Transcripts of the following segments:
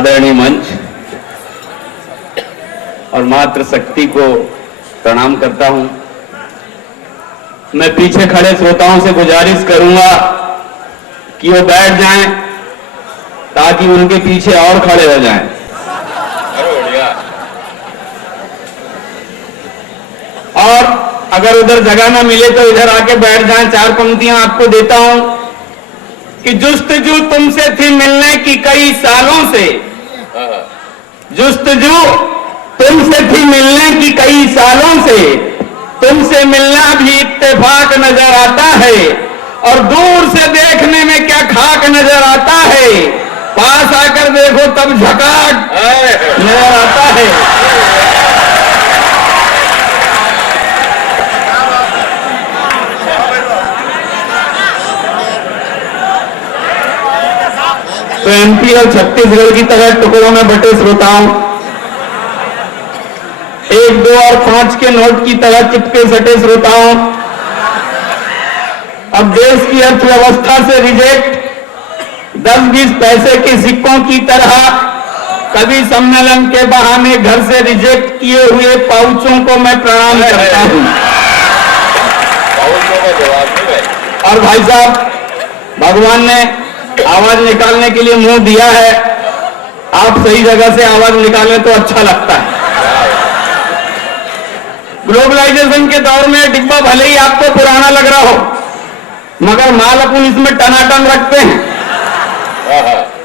आदरणीय मंच और मातृशक्ति को प्रणाम करता हूं। मैं पीछे खड़े श्रोताओं से गुजारिश करूंगा कि वो बैठ जाएं ताकि उनके पीछे और खड़े हो जाएं। और अगर उधर जगह ना मिले तो इधर आके बैठ जाएं। 4 पंक्तियां आपको देता हूं कि जुस्तजू तुमसे थी मिलने की कई सालों से, जुस्तजू तुमसे थी मिलने की कई सालों से, तुमसे मिलना भी इत्तेफाक नजर आता है और दूर से देखने में क्या खाक नजर आता है, पास आकर देखो तब झकाक नजर आता है। तो एमपी और छत्तीसगढ़ की तरह टुकड़ों में बटे श्रोताओं, 1, 2 और 5 के नोट की तरह चिपके सटे श्रोताओं, अब देश की अर्थव्यवस्था से रिजेक्ट 10-20 पैसे के सिक्कों की तरह कभी सम्मेलन के बहाने घर से रिजेक्ट किए हुए पाउचों को मैं प्रणाम करता हूं। और भाई साहब, भगवान ने आवाज निकालने के लिए मुंह दिया है, आप सही जगह से आवाज निकालें तो अच्छा लगता है। ग्लोबलाइजेशन के दौर में डिब्बा भले ही आपको पुराना लग रहा हो, मगर माल अपन इसमें टनाटन रखते हैं,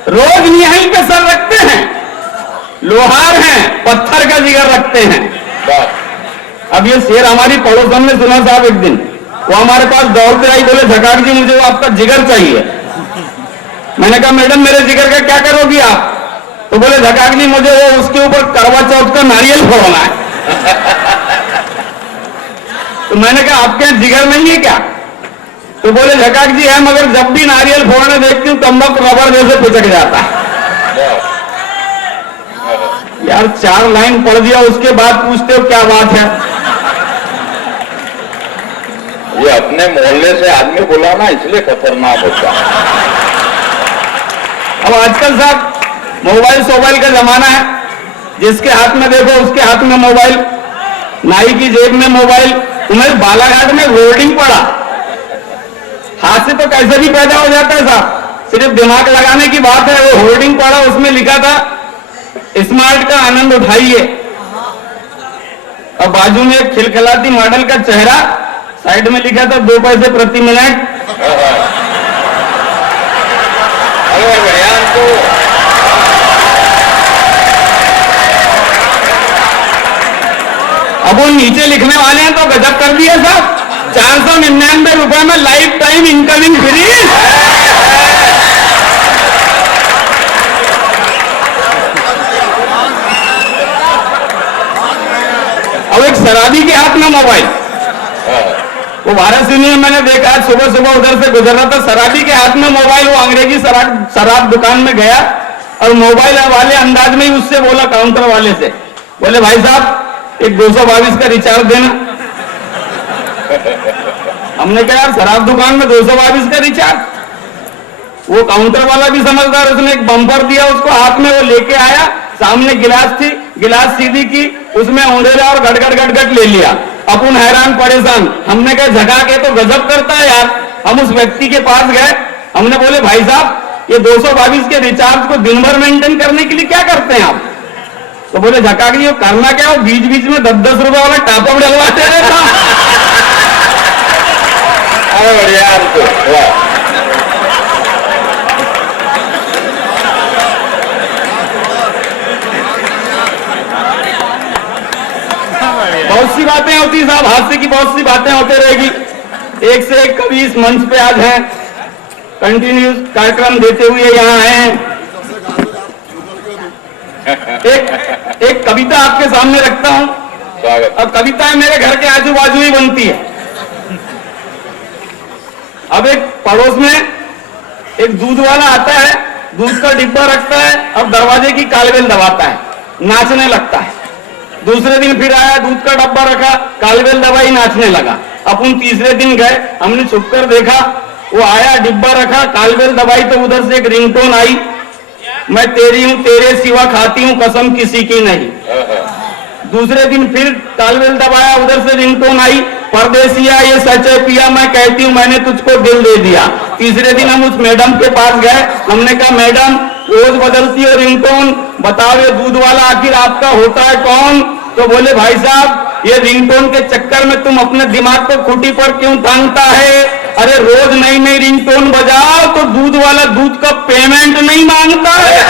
रोज यहीं पे सर रखते हैं, लोहार हैं, पत्थर का जिगर रखते हैं। अब ये शेर हमारी पड़ोसन ने सुना साहब एक दिन, वो हमारे पास दौड़ते आई, बोले झकाक जी मुझे वो आपका जिगर चाहिए। मैंने कहा मैडम मेरे जिगर का क्या करोगी आप? तो बोले झकाक जी मुझे वो उसके ऊपर करवा चौथ का नारियल फोड़ना है। तो मैंने कहा आपके यहाँ जिगर नहीं है क्या? तो बोले झकाक जी है, मगर जब भी नारियल फोड़ने देखती हूँ तंबाकू रबर जैसे पिचक जाता है। यार 4 लाइन पढ़ दिया उसके बाद पूछते हो क्या बात है? ये अपने मोहल्ले से आदमी बुलाना इसलिए खतरनाक होता है। अब आजकल साहब मोबाइल का जमाना है, जिसके हाथ में देखो उसके हाथ में मोबाइल, नाई की जेब में मोबाइल। तुम्हें बालाघाट में होर्डिंग पड़ा, हाथ से तो कैसे भी पैदा हो जाता है साहब, सिर्फ दिमाग लगाने की बात है। वो होर्डिंग पड़ा, उसमें लिखा था स्मार्ट का आनंद उठाइए, और बाजू में एक खिलखिलाती मॉडल का चेहरा, साइड में लिखा था 2 पैसे प्रति मिनट। अब वो नीचे लिखने वाले हैं तो गजब कर दिया साहब, 499 रुपए में लाइफ टाइम इनकमिंग फ्री। अब एक शराबी के हाथ में मोबाइल, वो भारत सिंह में मैंने देखा, सुबह उधर से गुजर रहा था, शराबी के हाथ में मोबाइल। वो अंग्रेजी शराब दुकान में गया और मोबाइल वाले अंदाज में ही उससे बोला, काउंटर वाले से, बोले भाई साहब एक 222 का रिचार्ज देना। हमने कहा यार शराब दुकान में 222 का रिचार्ज? वो काउंटर वाला भी समझदार, उसने एक बम्पर दिया उसको हाथ में, वो लेके आया, सामने गिलास थी, गिलास सीधी की, उसमें औंधेला और गटगट ले लिया। अपन हैरान परेशान, हमने कहा झका के तो गजब करता है यार। हम उस व्यक्ति के पास गए, हमने बोले भाई साहब ये 222 के रिचार्ज को दिन भर मेंटेन करने के लिए क्या करते हैं आप? तो बोले झका के करना क्या, हो बीच बीच में 10-10 रुपए वाला टॉपअप डलवाते रहता। बहुत सी बातें होती साहब, हास्य की बहुत सी बातें होते रहेगी। एक से एक कवि इस मंच पे आज हैं, कंटिन्यूस कार्यक्रम देते हुए यहाँ हैं। एक कविता आपके सामने रखता हूं। अब कविताएं मेरे घर के आजू बाजू ही बनती है। अब एक पड़ोस में एक दूध वाला आता है, दूध का डिब्बा रखता है, अब दरवाजे की कालबेल दबाता है, नाचने लगता है। दूसरे दिन फिर आया, दूध का डब्बा रखा, कालबेल दबाई, नाचने लगा। अपन तीसरे दिन गए, हमने छुपकर देखा, वो आया, डिब्बा रखा, कालबेल दबाई तो उधर से एक रिंगटोन आई, मैं तेरी हूं तेरे सिवा खाती हूं कसम किसी की नहीं। दूसरे दिन फिर तालवेल दबाया, उधर से रिंगटोन आई, परदेसिया ये सच है पिया मैं कहती हूं मैंने तुझको दिल दे दिया। तीसरे दिन हम उस मैडम के पास गए, हमने कहा मैडम रोज बदलती हो रिंगटोन, बताओ ये दूध वाला आखिर आपका होता है कौन? तो बोले भाई साहब ये रिंगटोन के चक्कर में तुम अपने दिमाग को खूंटी पर क्यों टांगता है? अरे रोज नई नई रिंगटोन बजाओ तो दूध वाला दूध का पेमेंट नहीं मांगता है।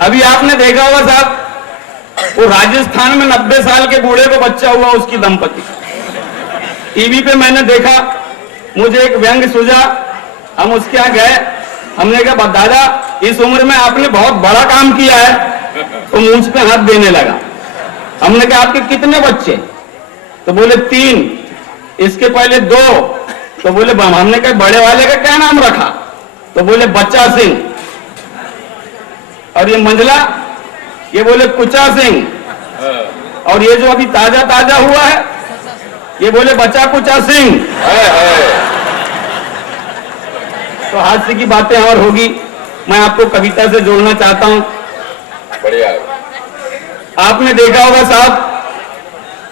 अभी आपने देखा होगा साहब, वो राजस्थान में 90 साल के बूढ़े को बच्चा हुआ उसकी दंपति, टीवी पे मैंने देखा, मुझे एक व्यंग सूझा, हम उसके यहाँ गए, हमने कहा दादा इस उम्र में आपने बहुत बड़ा काम किया है, तो मुंह पे हाथ देने लगा। हमने कहा आपके कितने बच्चे? तो बोले 3, इसके पहले 2, तो बोले हमने कहा बड़े वाले का क्या नाम रखा? तो बोले बच्चा सिंह, और ये मंझला ये बोले कुचा सिंह, और ये जो अभी ताजा ताजा हुआ है ये बोले बचा कुचा सिंह। तो हास्य की बातें और होगी, मैं आपको कविता से जोड़ना चाहता हूं। बढ़िया। आपने देखा होगा साहब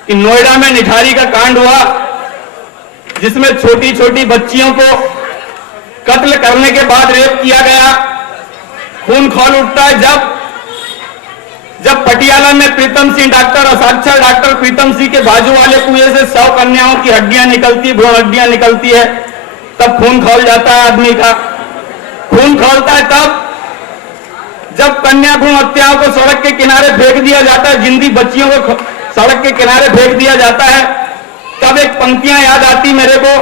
कि नोएडा में निठारी का कांड हुआ, जिसमें छोटी छोटी बच्चियों को कत्ल करने के बाद रेप किया गया। खून खौल उठता है जब पटियाला में प्रीतम सिंह डॉक्टर और साक्षर डॉक्टर प्रीतम सिंह के बाजू वाले कुएं से 100 कन्याओं की हड्डियां निकलती, भ्रूण हड्डियां निकलती है, तब खून खौल जाता है आदमी का। खून खौलता है तब जब कन्या भ्रूण हत्याओं को सड़क के किनारे फेंक दिया जाता है, जिंदी बच्चियों को सड़क के किनारे फेंक दिया जाता है, तब एक पंक्तियां याद आती मेरे को।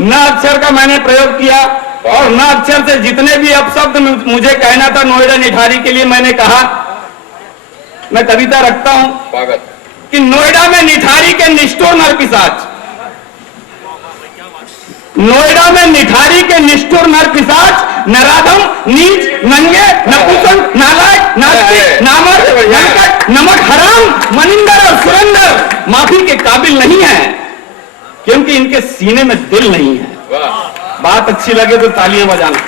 न अक्षर का मैंने प्रयोग किया और न अक्षर से जितने भी अपशब्द मुझे कहना था नोएडा निठारी के लिए मैंने कहा। मैं कविता रखता हूं कि नोएडा में निठारी के निष्ठुर नरपिशाच, नोएडा में निठारी के निष्ठुर नरपिशाच, नराधम, नीच, नंगे, नपुंसक, नालायक, नास्तिक, नामर्द, नरकट, नमक हराम, मनिंदर और सुरंदर माफी के काबिल नहीं है, क्योंकि इनके सीने में दिल नहीं है। बात अच्छी लगे तो तालियां बजाना।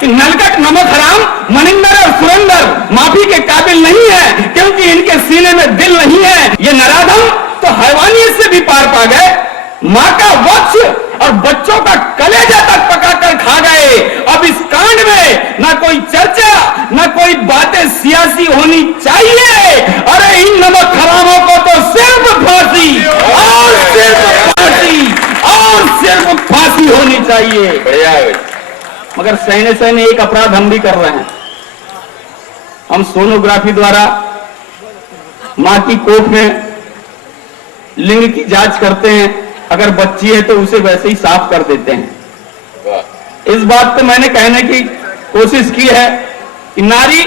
कि नलकट, नमक हराम, मनिंदर और सुरंदर माफी के काबिल नहीं है, क्योंकि इनके सीने में दिल नहीं है। ये नराधम तो हैवानियत से भी पार पा गए, मां का वत्स और बच्चों का कलेजा तक पकाकर खा गए। अब इस कांड में ना कोई चर्चा ना कोई बातें सियासी होनी चाहिए। अरे इन नमक हरामों को तो सिर्फ फांसी और सिर्फ फांसी और सिर्फ फांसी होनी चाहिए। मगर सहने सहने एक अपराध हम भी कर रहे हैं। हम सोनोग्राफी द्वारा मां की कोख में लिंग की जांच करते हैं, अगर बच्ची है तो उसे वैसे ही साफ कर देते हैं। इस बात को मैंने कहने की कोशिश की है कि नारी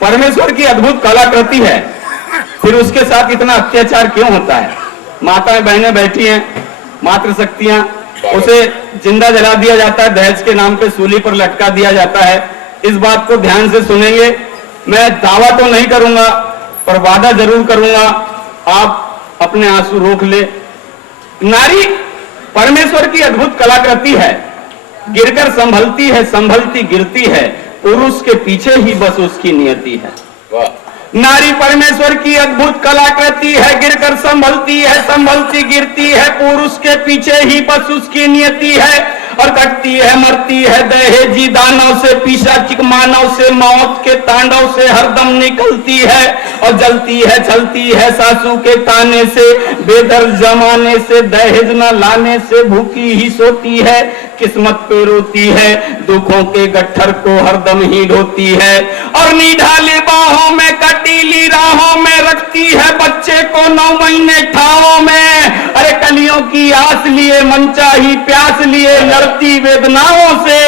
परमेश्वर की अद्भुत कलाकृति है, फिर उसके साथ इतना अत्याचार क्यों होता है? माताएं बहनें बैठी हैं, मातृशक्तियां, उसे जिंदा जला दिया जाता है, दहेज के नाम पे सूली पर लटका दिया जाता है। इस बात को ध्यान से सुनेंगे। मैं दावा तो नहीं करूंगा पर वादा जरूर करूंगा, आप अपने आंसू रोक ले। नारी परमेश्वर की अद्भुत कलाकृति है, गिरकर संभलती है, संभलती गिरती है, पुरुष के पीछे ही बस उसकी नियति है। नारी परमेश्वर की अद्भुत कलाकृति है, गिरकर संभलती है, संभलती गिरती है, पुरुष के पीछे ही बस उसकी नियति है। और कटती है, मरती है, दहेजी दानव से, पिशाचिक मानव से, मौत के तांडव से हरदम निकलती है। और जलती है, छलती है सासू के ताने से, बेदर जमाने से, दहेज न लाने से, भूखी ही सोती है, किस्मत पे रोती है, दुखों के गट्ठर को हरदम ही ढोती है। और निढाले बाहों में, कटीली राहों में रखती है बच्चे को 9 महीने ठावों में। अरे कलियों की आस लिए, मनचाही प्यास लिए, लड़ती वेदनाओं से।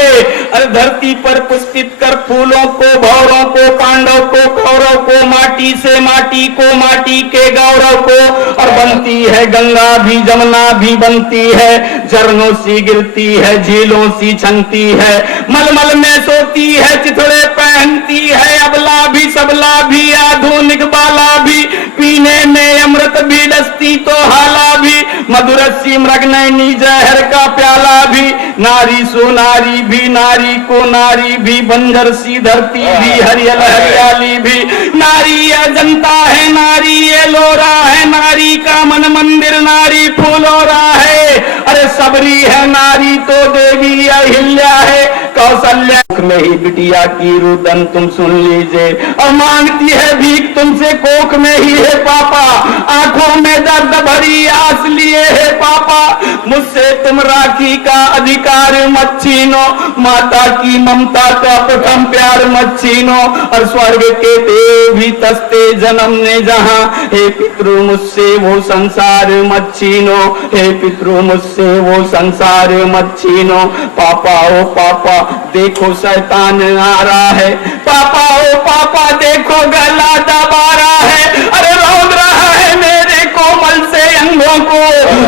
अरे धरती पर पुष्पित कर फूलों को, भौरों को, कांडों को, कौरों को, माटी से माटी को, माटी के गौरव को। और बनती है गंगा भी, जमुना भी बनती है, झरनों सी गिरती है, झीलों सी छनती है, मलमल में सोती है, चिथड़े पहनती है, अबला भी सबला भी, आधुनिक बाला भी, पीने में अमृत भी, डसती तो हाला भी, मधुरसी मृग नैनी जहर का प्याला भी, नारी सो नारी भी, नारी को नारी भी, बंजर सी धरती भी, हरियल हरियाली भी, नारी ये जनता है, नारी ये लोरा है, नारी का मन मंदिर, नारी फूलोरा है, अरे सबरी है नारी तो देवी अहिल्या है, कौशल्या में ही बिटिया की रुदन तुम सुन लीजिए, और मांगती है भीख तुमसे कोख में ही है पापा, आंखों में दर्द भरी आस लिए है पापा, मुझसे तुम राखी का अधिकार मत छीनो, माता की ममता का प्रथम प्यार मत छीनो, और स्वर्ग के देव भी तस्ते जन्म ने जहां, हे पितृ मुझसे वो संसार मत छीनो, हे पितृ मुझसे वो संसार मत छीनो, पापा ओ पापा देखो शैतान आ रहा है, पापा ओ पापा देखो गला दबा रहा है, अरे रौंद रहा है मेरे कोमल से अंगों को,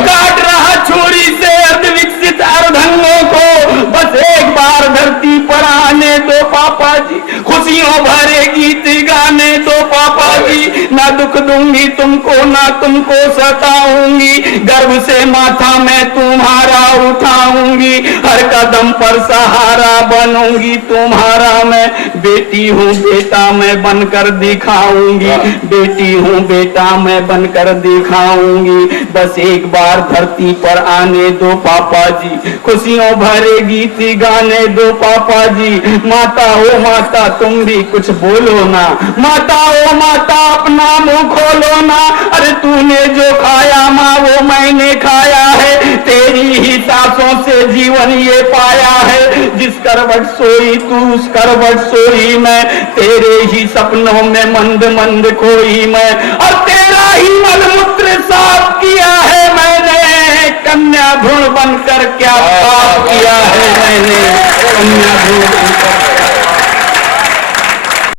काट रहा छुरी से अर्धविकसित अर्धंगों को, बस एक बार धरती पर आने दो पापा जी, खुशियों भरे गीत गाने दो पापा जी, ना दुख दूंगी तुमको ना तुमको सताऊंगी, गर्भ से माथा मैं तुम्हारा उठाऊंगी, हर कदम पर सहारा बनूंगी तुम्हारा मैं, बेटी हूँ बेटा मैं बनकर दिखाऊंगी, बेटी हूँ बेटा मैं बनकर दिखाऊंगी, बस एक बार धरती पर आने दो पापा जी, खुशियों भरे गीत गाने दो पापा जी, माता हो माता तुम भी कुछ बोलो ना, माता हो माता अपना मुंह खोलो ना, अरे तूने जो खाया माँ वो मैंने खाया है, तेरी ही सांसों से जीवन ये पाया है, जिस करवट सोई तू उस करवट सोई मैं, तेरे ही सपनों में मंद मंद खोई मैं, और तेरा ही मलमूत्र साफ किया है मैंने, कन्या भ्रूण बनकर क्या पाप किया है।